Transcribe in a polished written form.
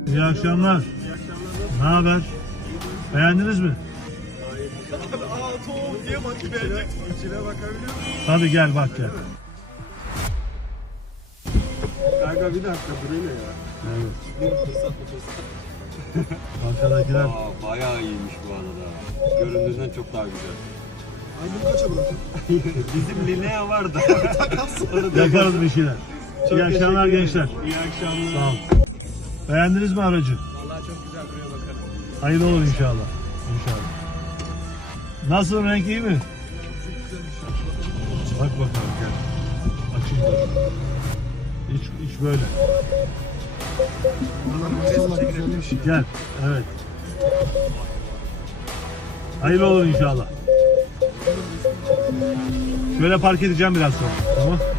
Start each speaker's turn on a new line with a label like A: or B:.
A: İyi akşamlar. Ne haber? Beğendiniz mi?
B: Aa soğuk diye bak beğeneceksin. İçine bakabiliyor musun?
A: Hadi gel bak gel.
B: Kanka bir dakika burayı ne ya?
A: Evet.
B: Bir fırsat mı fırsat?
A: Arkadakiler
C: Bayağı iyiymiş bu arada. Göründüğünden çok daha güzel.
B: Ay bunu kaça bırakın?
C: Bizim Linea var da.
A: yaparız bir şeyler. İyi akşamlar gençler.
C: İyi akşamlar.
A: Sağ olun. Beğendiniz mi aracı?
B: Vallahi çok güzel duruyor bakalım.
A: Hayırlı olur inşallah. İnşallah. Nasıl, renk iyi mi? Bak bakalım gel. Açayım da. İç böyle.
B: Maşallah güzelmiş.
A: Gel. Evet. Hayırlı olur inşallah. Şöyle park edeceğim biraz sonra. Tamam.